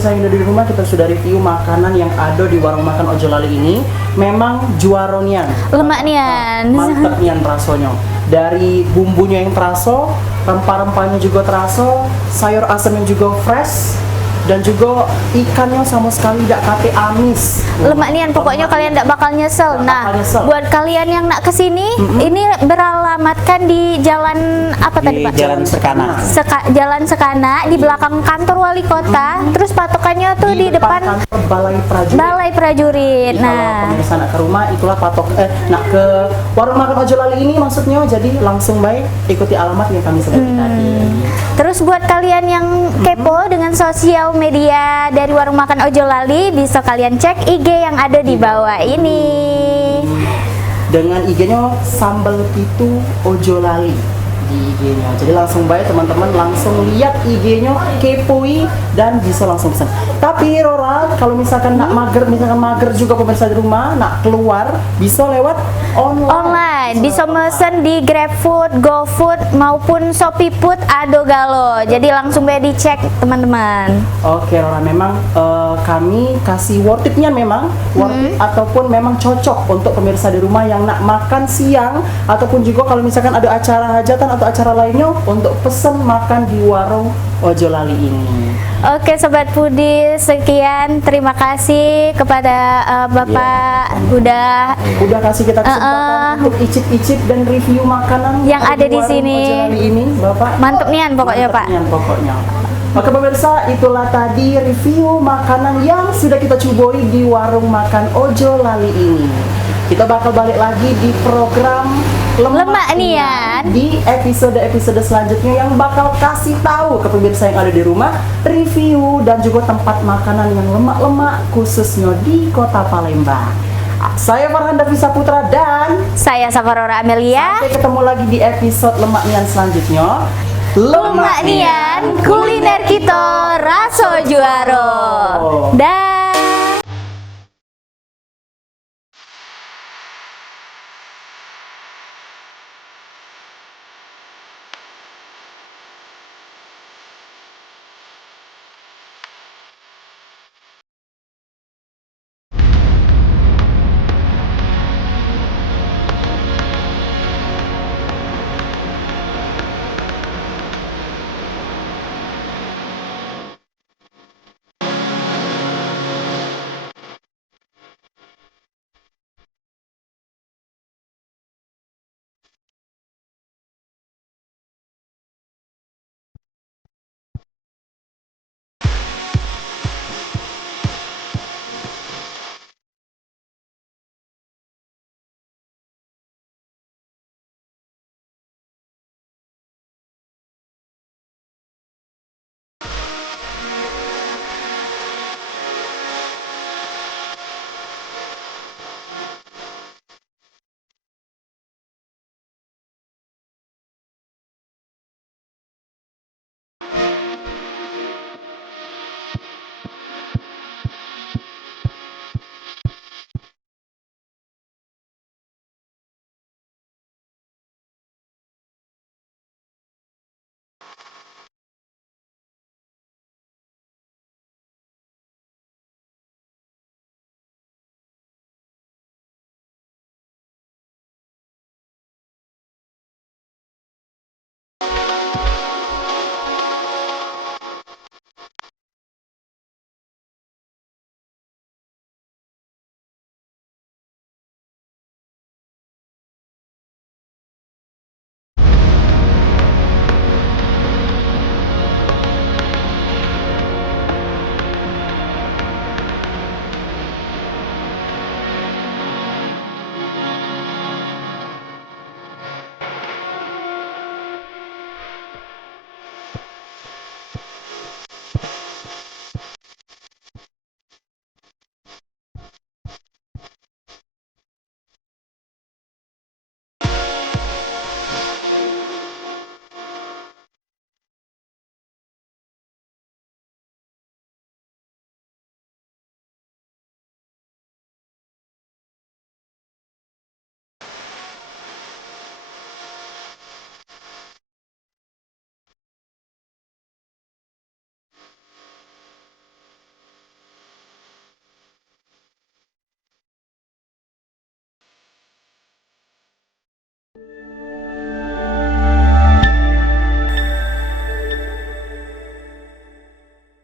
pemirsa yang ada di rumah, kita sudah review makanan yang ada di warung makan Ojo Lali ini. Memang juara nian. Lemak nian. Mantap nian rasanya. Dari bumbunya yang terasa, rempah-rempahnya juga terasa, sayur asamnya juga fresh, dan juga ikannya sama sekali tidak kate amis. Lemak nian, pokoknya kalian tidak bakal nyesel. Nah, buat kalian yang nak kesini, ini beralamatkan di jalan apa tadi Pak? Jalan Sekana. Jalan Sekana di belakang kantor wali kota. Terus patokannya tuh di depan kantor Balai Prajurit. Nah, kalau pemirsa nak ke rumah, itulah nak ke warung makan Ojo Lali ini maksudnya. Jadi langsung baik ikuti alamat yang kami sebutkan tadi. Terus buat kalian yang kepo dengan sosial media dari warung makan Ojo Lali, bisa kalian cek IG yang ada di bawah ini. Dengan IG-nya Sambal Pitu Ojo Lali di IG-nya. Jadi langsung baik teman-teman, langsung lihat IG-nya, kepoi dan bisa langsung pesan. Tapi Rora, kalau misalkan nak mager juga pemirsa di rumah, nak keluar, bisa lewat online. Bisa mesen di GrabFood, GoFood maupun ShopeeFood Ado Galo. Jadi langsung baik dicek teman-teman. Oke Rora, memang kami kasih worth it-nya, memang worth it ataupun memang cocok untuk pemirsa di rumah yang nak makan siang, ataupun juga kalau misalkan ada acara hajatan atau acara lainnya untuk pesen makan di warung Ojo Lali ini. Oke Sobat Foodie, sekian, terima kasih kepada Bapak udah kasih kita kesempatan untuk icip-icip dan review makanan yang ada di sini. Ojo Lali ini, Bapak. Mantep nian pokoknya, Pak. Mantep nian pokoknya. Oke pemirsa, itulah tadi review makanan yang sudah kita cuboi di warung makan Ojo Lali ini. Kita bakal balik lagi di program Lemak Nian di episode-episode selanjutnya yang bakal kasih tahu ke pemirsa yang ada di rumah review dan juga tempat makanan yang lemak-lemak khususnya di Kota Palembang. Saya Farhan Davisa Putra dan saya Safarora Amelia. Sampai ketemu lagi di episode Lemak Nian selanjutnya. Lemak Nian, kuliner kita raso juaro. Dah.